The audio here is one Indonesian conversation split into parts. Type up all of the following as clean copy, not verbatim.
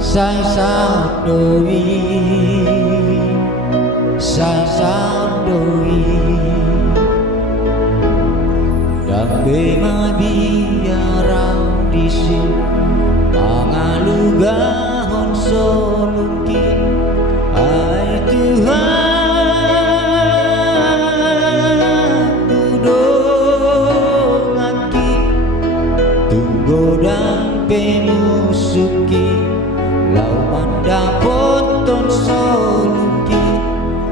sai sao đôi, sai sao đôi. Dambe mabiarau disi mangalugahon soluki. Hai Tuhan tudongaki tunggu dan pemusuki lau mandapoton soluki.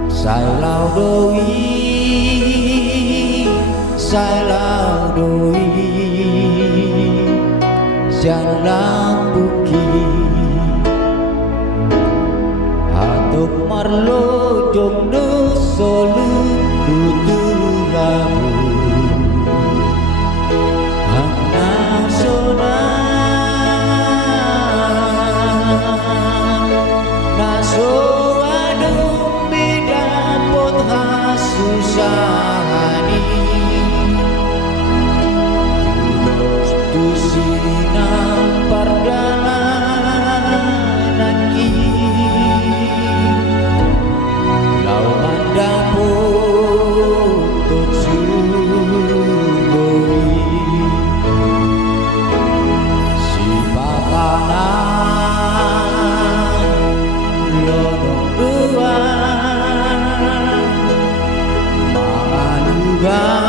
Sai lau doi, sai lau doi, jalan buki atok marlo jongdo solu tutulamu hanang sona naso adung bidapot hasusahani tusinang pardalanan ki lau mandapot tutsugoi si pakanan lodong dua mangalugah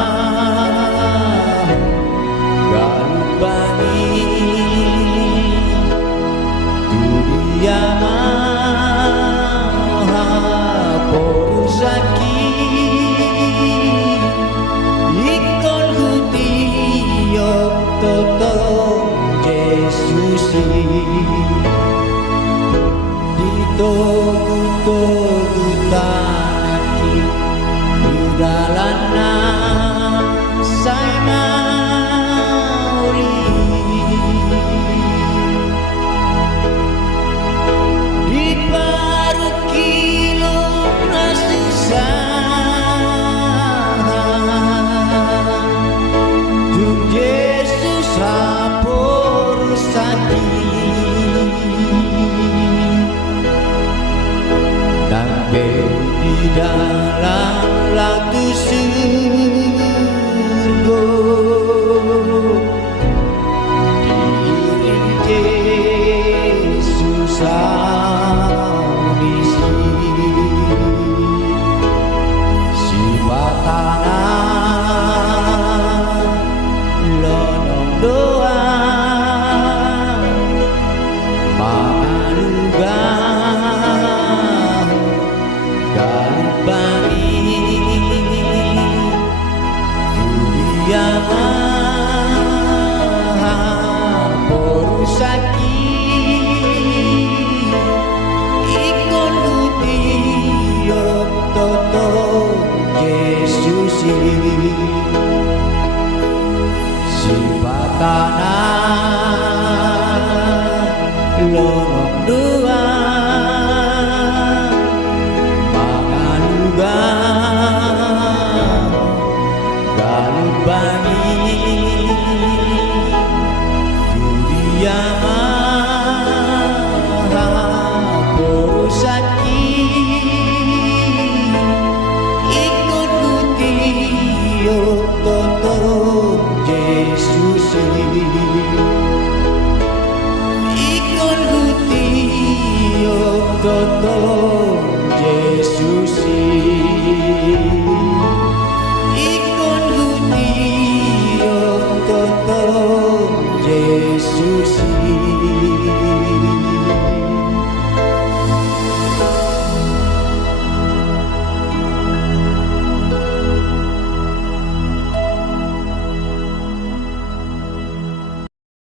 galubani dunia porusaki ikol hutiyok totong Jesusi ditogu-togu